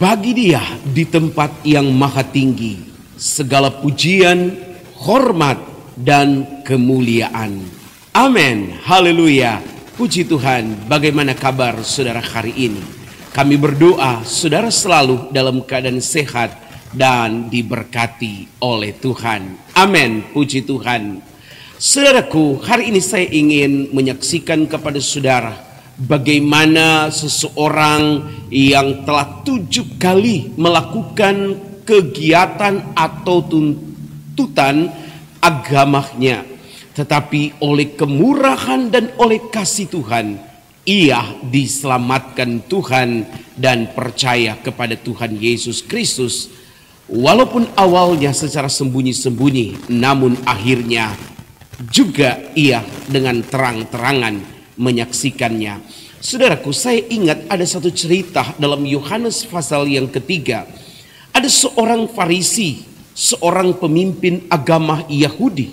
Bagi Dia di tempat yang maha tinggi segala pujian, hormat, dan kemuliaan. Amin. Haleluya. Puji Tuhan. Bagaimana kabar saudara hari ini? Kami berdoa saudara selalu dalam keadaan sehat dan diberkati oleh Tuhan. Amin. Puji Tuhan. Saudaraku, hari ini saya ingin menyaksikan kepada saudara bagaimana seseorang yang telah 7 kali melakukan kegiatan atau tuntutan agamanya, tetapi oleh kemurahan dan oleh kasih Tuhan ia diselamatkan Tuhan dan percaya kepada Tuhan Yesus Kristus. Walaupun awalnya secara sembunyi-sembunyi, namun akhirnya juga ia dengan terang-terangan menyaksikannya. Saudaraku, saya ingat ada satu cerita dalam Yohanes pasal yang ketiga. Ada seorang Farisi, seorang pemimpin agama Yahudi.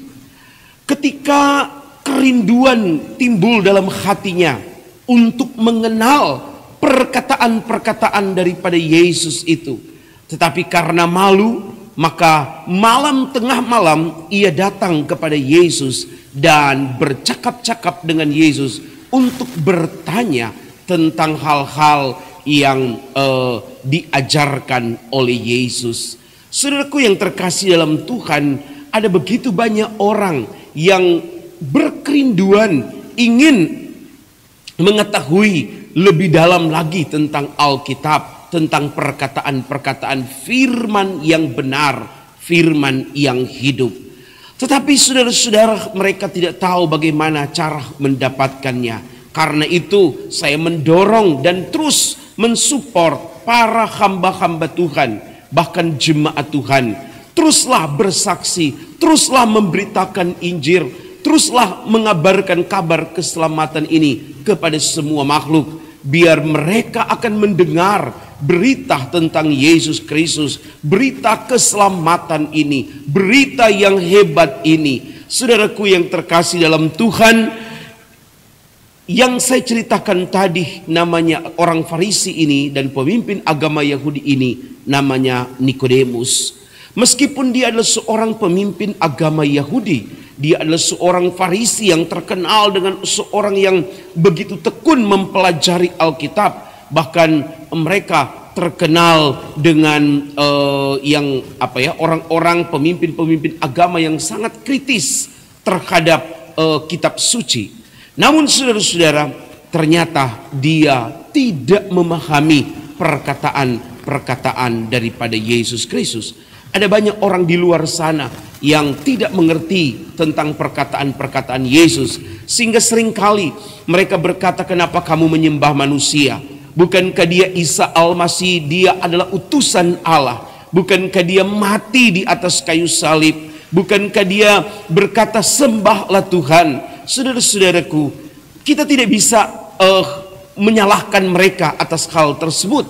Ketika kerinduan timbul dalam hatinya untuk mengenal perkataan-perkataan daripada Yesus itu, tetapi karena malu, maka malam tengah malam ia datang kepada Yesus dan bercakap-cakap dengan Yesus untuk bertanya tentang hal-hal yang diajarkan oleh Yesus. Saudaraku yang terkasih dalam Tuhan, ada begitu banyak orang yang berkerinduan ingin mengetahui lebih dalam lagi tentang Alkitab, tentang perkataan-perkataan firman yang benar, firman yang hidup. Tetapi saudara-saudara, mereka tidak tahu bagaimana cara mendapatkannya. Karena itu saya mendorong dan terus mensupport para hamba-hamba Tuhan, bahkan jemaat Tuhan. Teruslah bersaksi, teruslah memberitakan Injil, teruslah mengabarkan kabar keselamatan ini kepada semua makhluk. Biar mereka akan mendengar berita tentang Yesus Kristus, berita keselamatan ini, berita yang hebat ini. Saudaraku yang terkasih dalam Tuhan, yang saya ceritakan tadi namanya orang Farisi ini dan pemimpin agama Yahudi ini namanya Nikodemus. Meskipun dia adalah seorang pemimpin agama Yahudi, dia adalah seorang Farisi yang terkenal dengan seorang yang begitu tekun mempelajari Alkitab. Bahkan mereka terkenal dengan orang-orang pemimpin-pemimpin agama yang sangat kritis terhadap kitab suci. Namun saudara-saudara, ternyata dia tidak memahami perkataan-perkataan daripada Yesus Kristus. Ada banyak orang di luar sana yang tidak mengerti tentang perkataan-perkataan Yesus, sehingga seringkali mereka berkata, kenapa kamu menyembah manusia? Bukankah dia Isa Al-Masih, dia adalah utusan Allah? Bukankah dia mati di atas kayu salib? Bukankah dia berkata sembahlah Tuhan? Saudara-saudaraku, kita tidak bisa menyalahkan mereka atas hal tersebut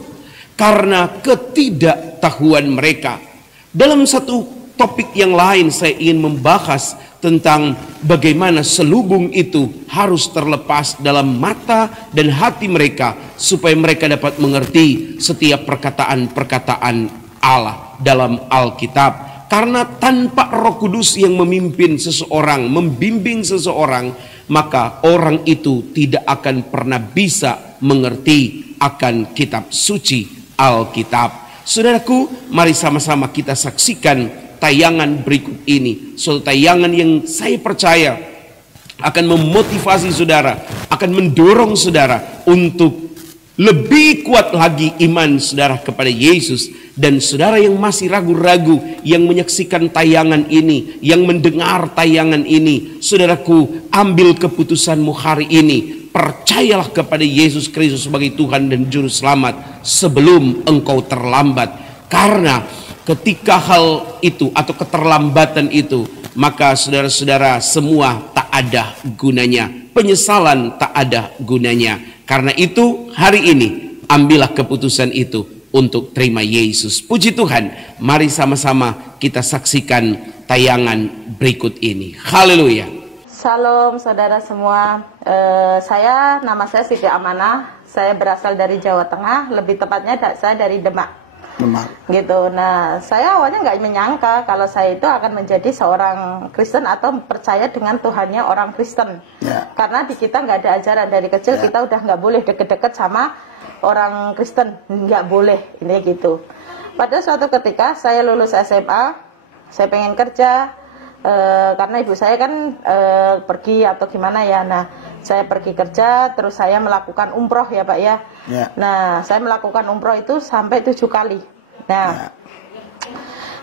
karena ketidaktahuan mereka. Dalam satu topik yang lain saya ingin membahas tentang bagaimana selubung itu harus terlepas dalam mata dan hati mereka supaya mereka dapat mengerti setiap perkataan-perkataan Allah dalam Alkitab. Karena tanpa Roh Kudus yang memimpin seseorang, membimbing seseorang, maka orang itu tidak akan pernah bisa mengerti akan kitab suci Alkitab. Saudaraku, mari sama-sama kita saksikan tayangan berikut ini. Suatu tayangan yang saya percaya akan memotivasi saudara, akan mendorong saudara untuk lebih kuat lagi iman saudara kepada Yesus. Dan saudara yang masih ragu-ragu, yang menyaksikan tayangan ini, yang mendengar tayangan ini, saudaraku, ambil keputusanmu hari ini. Percayalah kepada Yesus Kristus sebagai Tuhan dan Juru Selamat sebelum engkau terlambat. Karena ketika hal itu atau keterlambatan itu, maka saudara-saudara semua tak ada gunanya. Penyesalan tak ada gunanya. Karena itu hari ini ambillah keputusan itu untuk terima Yesus. Puji Tuhan, mari sama-sama kita saksikan tayangan berikut ini. Haleluya. Shalom saudara semua, nama saya Siti Amanah, saya berasal dari Jawa Tengah, lebih tepatnya saya dari Demak. Hormat. Gitu. Nah, saya awalnya nggak menyangka kalau saya itu akan menjadi seorang Kristen atau percaya dengan Tuhannya orang Kristen. Ya. Karena di kita nggak ada ajaran dari kecil, kita udah nggak boleh deket-deket sama orang Kristen, nggak boleh, ini gitu. Pada suatu ketika saya lulus SMA, saya pengen kerja, karena ibu saya kan pergi atau gimana ya. Nah, saya pergi kerja, terus saya melakukan umroh ya Pak ya. Nah, saya melakukan umroh itu sampai 7 kali. Nah,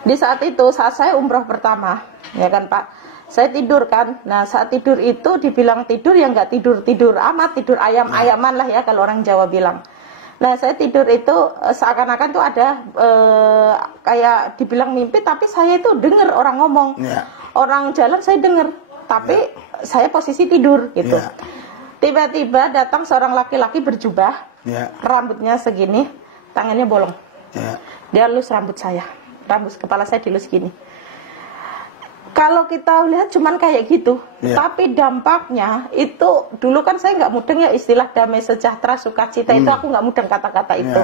di saat itu, saat saya umroh pertama, ya kan Pak, saya tidur kan. Nah, saat tidur itu dibilang tidur ya nggak tidur amat, tidur ayam-ayaman lah ya kalau orang Jawa bilang. Nah, saya tidur itu seakan-akan tuh ada kayak dibilang mimpi, tapi saya itu dengar orang ngomong. Orang jalan saya dengar, tapi saya posisi tidur gitu. Tiba-tiba datang seorang laki-laki berjubah, rambutnya segini, tangannya bolong. Dia elus rambut saya, rambut kepala saya dilus gini. Kalau kita lihat cuman kayak gitu, tapi dampaknya itu dulu kan saya nggak mudeng ya istilah damai sejahtera sukacita itu aku nggak mudeng kata-kata itu.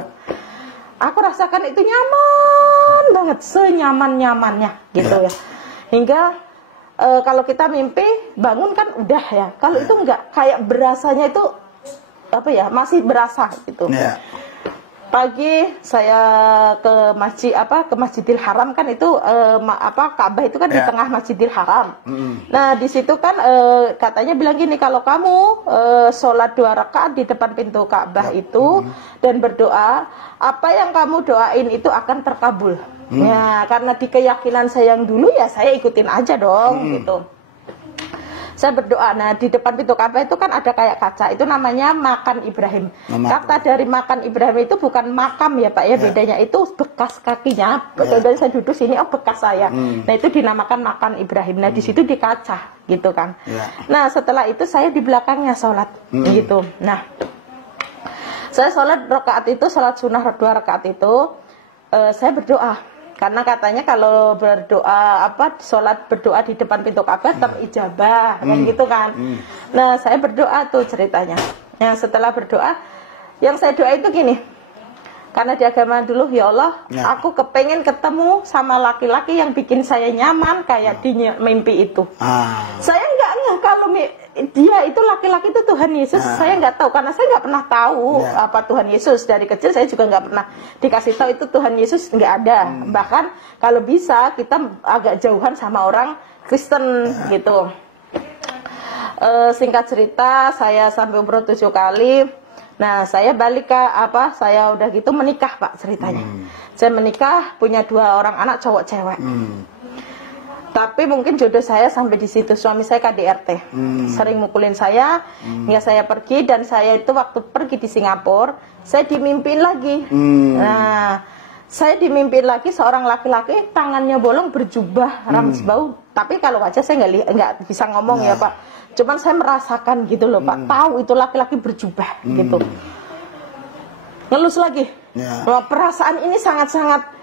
Aku rasakan itu nyaman banget, senyaman-nyamannya gitu ya. Hingga kalau kita mimpi bangun kan udah ya. Kalau itu nggak, kayak berasanya itu apa ya, masih berasa gitu. Pagi saya ke Masjidil Haram kan itu Ka'bah itu kan di tengah Masjidil Haram. Nah di situ kan katanya bilang gini, kalau kamu sholat 2 rakaat di depan pintu Ka'bah itu dan berdoa, apa yang kamu doain itu akan terkabul. Ya karena di keyakinan saya yang dulu ya saya ikutin aja dong gitu. Saya berdoa. Nah di depan pintu Ka'bah itu kan ada kayak kaca, itu namanya makam Ibrahim. Kata dari makam Ibrahim itu bukan makam ya Pak ya, bedanya itu bekas kakinya. Dan saya duduk sini, oh bekas saya. Nah itu dinamakan makam Ibrahim. Nah di situ di kaca gitu kan. Nah setelah itu saya di belakangnya sholat gitu. Nah saya sholat rakaat itu, sholat sunnah 2 rakaat itu, saya berdoa. Karena katanya kalau berdoa sholat berdoa di depan pintu Ka'bah terijabah kan gitu kan. Nah saya berdoa tuh ceritanya. Nah setelah berdoa, yang saya doa itu gini, karena di agama dulu, ya Allah, aku kepengen ketemu sama laki-laki yang bikin saya nyaman kayak di mimpi itu. Saya nggak kalau dia itu laki-laki itu Tuhan Yesus, saya nggak tahu karena saya nggak pernah tahu apa Tuhan Yesus. Dari kecil saya juga nggak pernah dikasih tahu itu Tuhan Yesus, nggak ada. Bahkan kalau bisa kita agak jauhan sama orang Kristen gitu. Singkat cerita, saya sampai umroh 7 kali. Nah saya balik ke saya udah gitu menikah Pak ceritanya. Saya menikah, punya 2 orang anak cowok cewek. Tapi mungkin jodoh saya sampai di situ. Suami saya KDRT, sering mukulin saya, hingga saya pergi. Dan saya itu waktu pergi di Singapura, saya dimimpiin lagi. Nah, saya dimimpiin lagi seorang laki-laki, tangannya bolong, berjubah, rambut bau. Tapi kalau wajah saya nggak bisa ngomong ya Pak. Cuman saya merasakan gitu loh Pak, tahu itu laki-laki berjubah gitu. Ngelus lagi. Bahwa perasaan ini sangat-sangat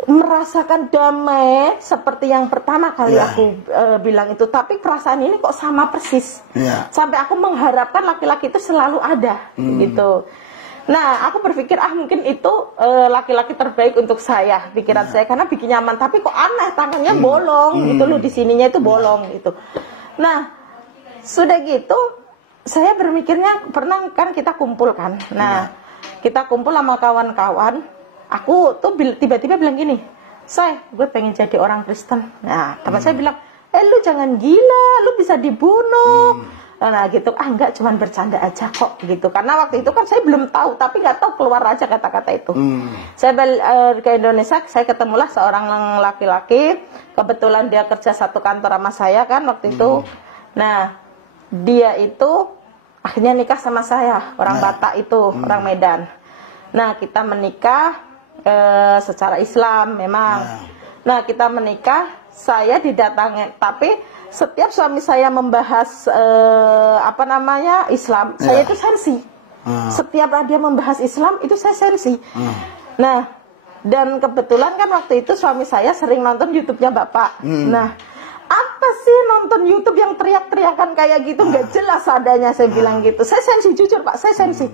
merasakan damai seperti yang pertama kali aku bilang itu, tapi perasaan ini kok sama persis. Sampai aku mengharapkan laki-laki itu selalu ada gitu. Nah aku berpikir mungkin itu laki-laki terbaik untuk saya, pikiran saya, karena bikin nyaman. Tapi kok aneh, tangannya bolong gitu loh, di sininya itu bolong gitu. Nah sudah gitu saya berpikirnya, pernah kan kita kumpul kan. Nah kita kumpul sama kawan-kawan, aku tuh tiba-tiba bilang gini, gue pengen jadi orang Kristen. Nah teman saya bilang, lu jangan gila, lu bisa dibunuh. Nah gitu, enggak, cuman bercanda aja kok gitu. Karena waktu itu kan saya belum tahu, tapi nggak tahu, keluar aja kata-kata itu. Saya balik ke Indonesia, saya ketemulah seorang laki-laki. Kebetulan dia kerja satu kantor sama saya kan waktu itu. Nah dia itu akhirnya nikah sama saya, orang Batak itu, orang Medan. Nah kita menikah secara Islam memang. Nah kita menikah, saya didatangi, tapi setiap suami saya membahas Islam, saya itu sensi. Setiap dia membahas Islam itu saya sensi. Nah dan kebetulan kan waktu itu suami saya sering nonton YouTube-nya Bapak. Nah apa sih nonton YouTube yang teriak-teriakan kayak gitu, nggak jelas adanya, saya bilang gitu. Saya sensi, jujur Pak, saya sensi.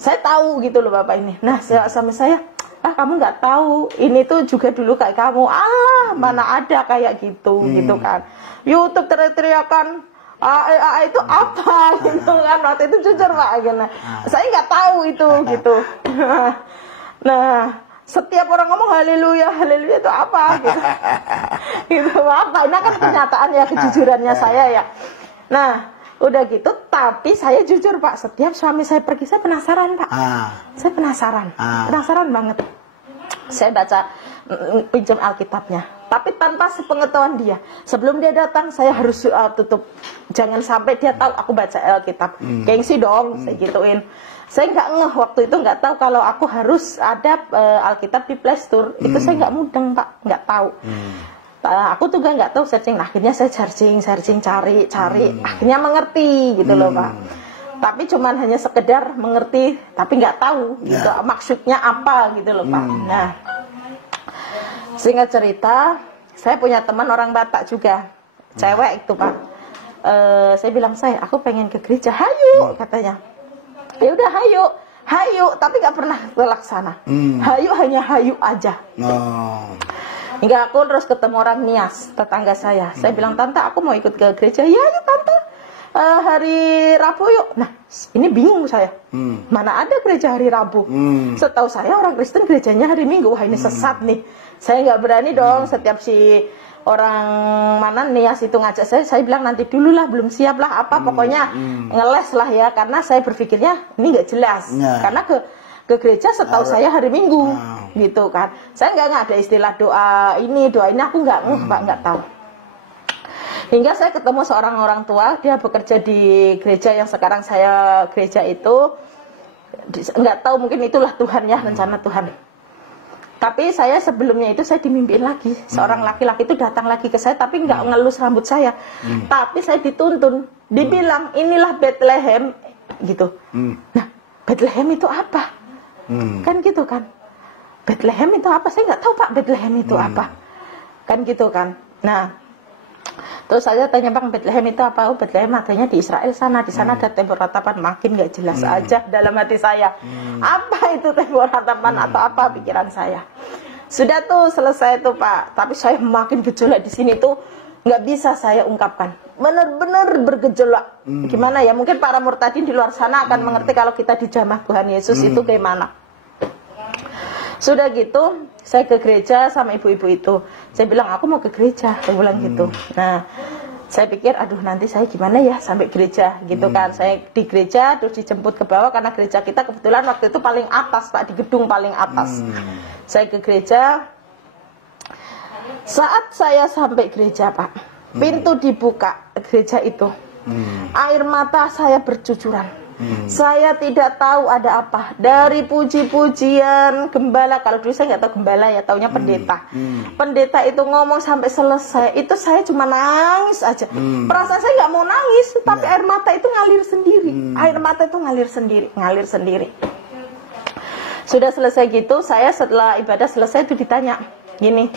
Saya tahu gitu loh Bapak ini. Nah suami saya, ah kamu nggak tahu, ini tuh juga dulu kayak kamu. Ah, mana ada kayak gitu, gitu kan. YouTube teriak-teriakan, AE itu apa, gitu kan. Waktu itu jujur Pak, gitu. Saya nggak tahu itu, gitu. Nah, setiap orang ngomong haleluya, haleluya itu apa, gitu. Gitu apa, ini kan kenyataan ya, kejujurannya saya ya. Nah, udah gitu, tapi saya jujur Pak, setiap suami saya pergi, saya penasaran Pak. Saya penasaran banget. Saya baca, pinjam Alkitabnya, tapi tanpa sepengetahuan dia. Sebelum dia datang, saya harus tutup. Jangan sampai dia tahu aku baca Alkitab. Gengsi dong, saya gituin. Saya nggak ngeh waktu itu, nggak tahu kalau aku harus ada Alkitab di Play Store. Itu saya nggak mudeng Pak, nggak tahu. Aku juga nggak tahu searching. Nah, akhirnya saya searching, cari. Akhirnya mengerti gitu loh Pak. Tapi cuman hanya sekedar mengerti, tapi nggak tahu gitu maksudnya apa gitu loh Pak. Nah, singkat cerita, saya punya teman orang Batak juga, cewek itu Pak. Saya bilang, aku pengen ke gereja, hayu katanya. Ya udah hayu, tapi nggak pernah terlaksana. Hayu hanya hayu aja. Hingga aku terus ketemu orang Nias, tetangga saya. Saya bilang, tante aku mau ikut ke gereja. Ya yuk tante, hari Rabu yuk. Nah, ini bingung saya. Mana ada gereja hari Rabu? Setahu saya orang Kristen gerejanya hari Minggu. Wah ini sesat nih. Saya nggak berani dong setiap si orang mana Nias itu ngajak saya bilang nanti dulu lah, belum siap lah apa. Pokoknya ngeles lah ya. Karena saya berpikirnya ini nggak jelas. Karena ke gereja setahu saya hari Minggu gitu kan. Saya nggak ada istilah doa ini aku nggak tahu. Hingga saya ketemu seorang orang tua, dia bekerja di gereja yang sekarang saya gereja itu. Nggak tahu, mungkin itulah Tuhan ya, rencana Tuhan. Tapi saya sebelumnya itu saya dimimpiin lagi, seorang laki-laki itu datang lagi ke saya, tapi nggak ngelus rambut saya, tapi saya dituntun, dibilang inilah Bethlehem gitu. Nah, Bethlehem itu apa? Kan gitu kan, Bethlehem itu apa? Saya nggak tahu Pak, Bethlehem itu apa, kan gitu kan. Nah, terus saya tanya, Bang, Bethlehem itu apa? Oh, Bethlehem adanya di Israel sana, di sana ada tembok ratapan. Makin nggak jelas aja dalam hati saya, apa itu tembok ratapan atau apa pikiran saya. Sudah tuh selesai tuh Pak, tapi saya makin gejolak di sini tuh nggak bisa saya ungkapkan. Benar-benar bergejolak. Gimana ya? Mungkin para murtadin di luar sana akan mengerti kalau kita dijamah Tuhan Yesus itu gimana. Sudah gitu, saya ke gereja sama ibu-ibu itu. Saya bilang, aku mau ke gereja, saya bilang gitu. Nah, saya pikir, aduh nanti saya gimana ya sampai gereja gitu kan. Saya di gereja, terus dijemput ke bawah karena gereja kita kebetulan waktu itu paling atas Pak, di gedung paling atas. Saya ke gereja. Saat saya sampai gereja Pak, pintu dibuka gereja itu, air mata saya bercucuran. Saya tidak tahu ada apa. Dari puji-pujian gembala, kalau dulu saya nggak tahu gembala ya, taunya pendeta. Pendeta itu ngomong sampai selesai, itu saya cuma nangis aja. Perasaan saya nggak mau nangis, tapi air mata itu ngalir sendiri. Air mata itu ngalir sendiri. Sudah selesai gitu, saya setelah ibadah selesai itu ditanya, gini,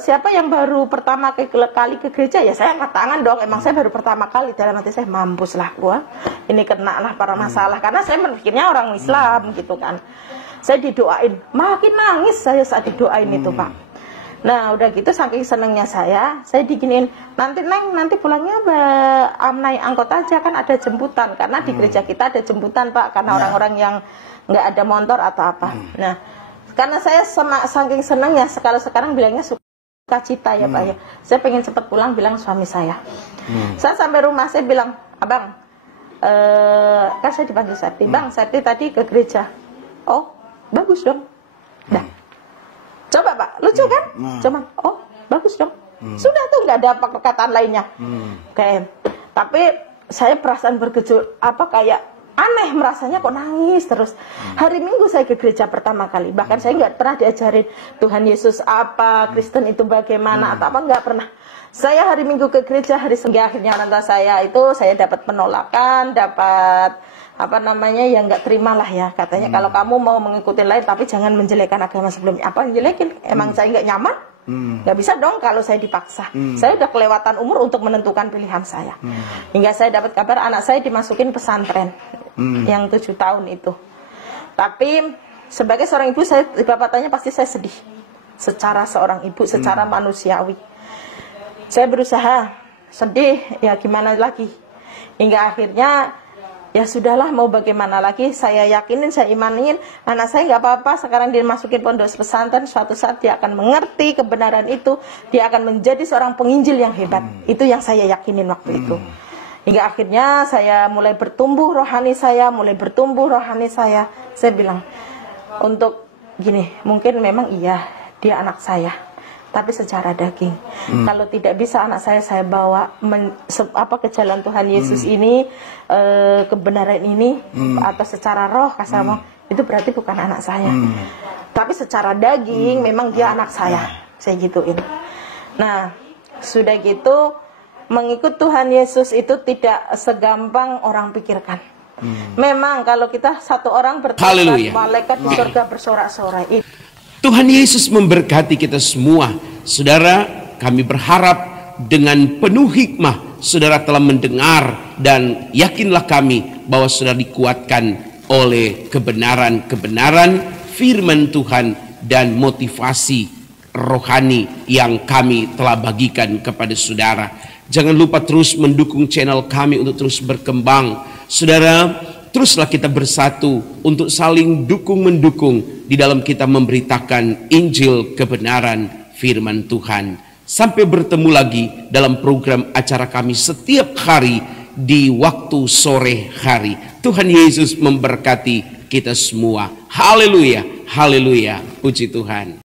siapa yang baru pertama kali ke gereja? Ya saya angkat tangan dong, emang saya baru pertama kali. Dalam hati saya, mampus lah gua, ini kena lah para masalah. Karena saya berpikirnya orang Islam gitu kan. Saya didoain, makin nangis saya saat didoain itu Pak. Nah udah gitu saking senengnya saya diginiin, nanti pulangnya naik angkot aja, kan ada jemputan. Karena di gereja kita ada jemputan Pak, karena orang-orang yang nggak ada motor atau apa. Nah karena saya saking senangnya, sekarang bilangnya sukacita ya Pak ya. Saya pengen cepat pulang, bilang suami saya. Saya sampai rumah, saya bilang, Abang, kan saya dipanggil Septi. Bang, Septi tadi ke gereja. Oh, bagus dong. Dah. Coba Pak, lucu kan? Cuman, oh, bagus dong. Sudah tuh, nggak ada perkataan lainnya. Kayak, tapi saya perasaan bergejolak, kayak aneh merasanya, kok nangis terus. Hari Minggu saya ke gereja pertama kali, bahkan saya nggak pernah diajarin Tuhan Yesus apa, Kristen itu bagaimana atau apa, nggak pernah. Saya hari Minggu ke gereja, hari Senin akhirnya orang tua saya itu, saya dapat penolakan, dapat yang nggak terima lah ya, katanya kalau kamu mau mengikuti lain tapi jangan menjelekkan agama sebelumnya. Apa menjelekin? Emang saya nggak nyaman? Nggak bisa dong kalau saya dipaksa. Saya udah kelewatan umur untuk menentukan pilihan saya. Hingga saya dapat kabar anak saya dimasukin pesantren yang 7 tahun itu. Tapi sebagai seorang ibu, saya Bapak tanya pasti saya sedih. Secara seorang ibu, secara manusiawi. Saya berusaha sedih, ya gimana lagi. Hingga akhirnya, ya sudahlah, mau bagaimana lagi. Saya yakinin, saya imanin, anak saya nggak apa-apa. Sekarang dia masukin pondok pesantren, suatu saat dia akan mengerti kebenaran itu. Dia akan menjadi seorang penginjil yang hebat. Itu yang saya yakinin waktu itu. Hingga akhirnya saya mulai bertumbuh rohani saya, Saya bilang, untuk gini, mungkin memang iya, dia anak saya, tapi secara daging. Kalau tidak bisa anak saya bawa ke jalan Tuhan Yesus ini, kebenaran ini, atau secara roh, itu berarti bukan anak saya. Tapi secara daging, memang dia anak saya gituin. Nah, sudah gitu, mengikut Tuhan Yesus itu tidak segampang orang pikirkan. Memang kalau kita satu orang bertobat, malaikat di surga bersorak-sorai. Tuhan Yesus memberkati kita semua. Saudara, kami berharap dengan penuh hikmah saudara telah mendengar, dan yakinlah kami bahwa saudara dikuatkan oleh kebenaran-kebenaran firman Tuhan dan motivasi rohani yang kami telah bagikan kepada saudara. Jangan lupa terus mendukung channel kami untuk terus berkembang. Saudara, teruslah kita bersatu untuk saling dukung-mendukung di dalam kita memberitakan Injil kebenaran firman Tuhan. Sampai bertemu lagi dalam program acara kami setiap hari di waktu sore hari. Tuhan Yesus memberkati kita semua. Haleluya, haleluya, puji Tuhan.